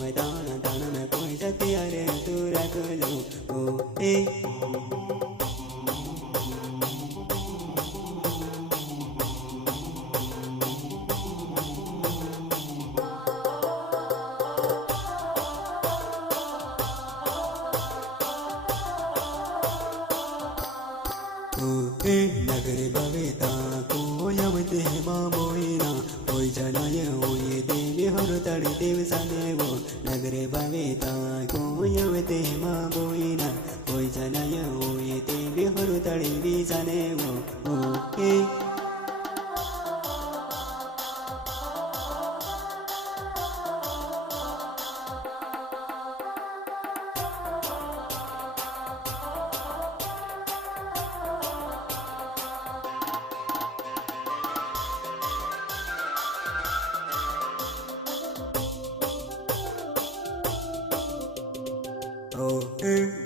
mai ta na me koi sa ti are tu ra tu lo o e nagare baveta ko yamte ma moina koi janaye hoye devi haru tadi devi sanevo nagare baveta ko yamte ma moina koi janaye hoye devi haru tadi devi sanevo okay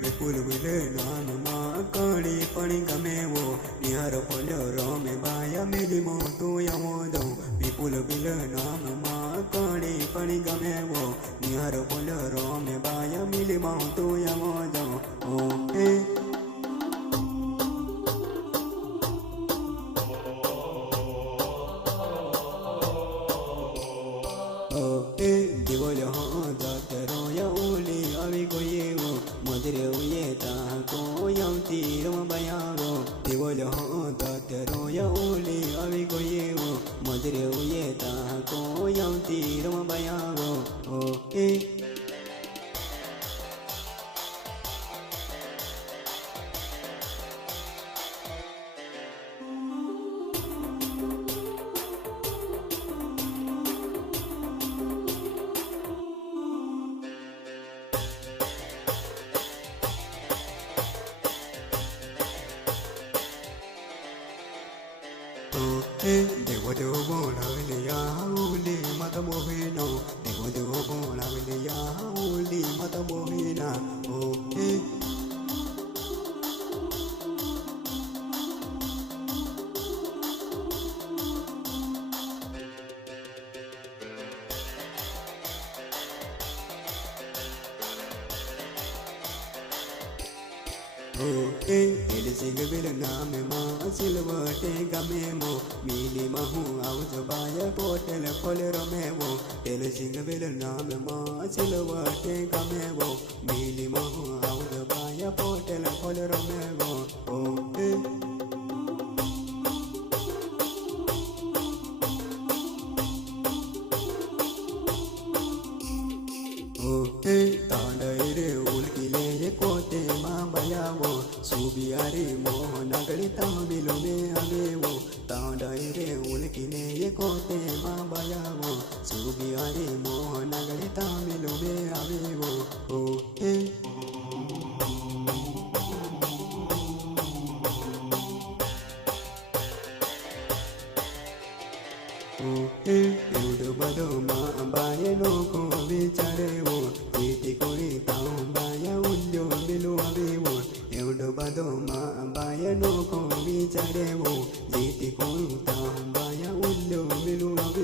Bipul bile nama ma kari pani gamewo nihar polo rome baya mili mo tu yamodo Bipul bile nama ma kari pani gamewo nihar polo rome baya mili mo tu yamodo okay Divolo doctoro ya uli avi goyevo madre uyeta ko yam tiro bayavo Divolo doctoro ya uli avi goyevo madre uyeta ko yam tiro bayavo okay Devo bola ya uli mata mohina Devo bola ya uli mata mohina okay ele singa bela name ma silwa te gamemo mili mahu auj baya potel kolero mewo ele singa bela name ma silwa te gamemo mili mahu auj baya potel kolero mewo Tadaire ulkile kote mabayavo subiare mo nagari tamilu me avevo Tadaire ulkile kote mabayavo subiare mo nagari tamilu me avevo okay Yudu bado ma ambaya no ko vicharevo Titi koi ta ambaya ulyo bilu avevo Yudu bado ma ambaya no ko vicharevo Titi koi ta ambaya ulyo bilu avevo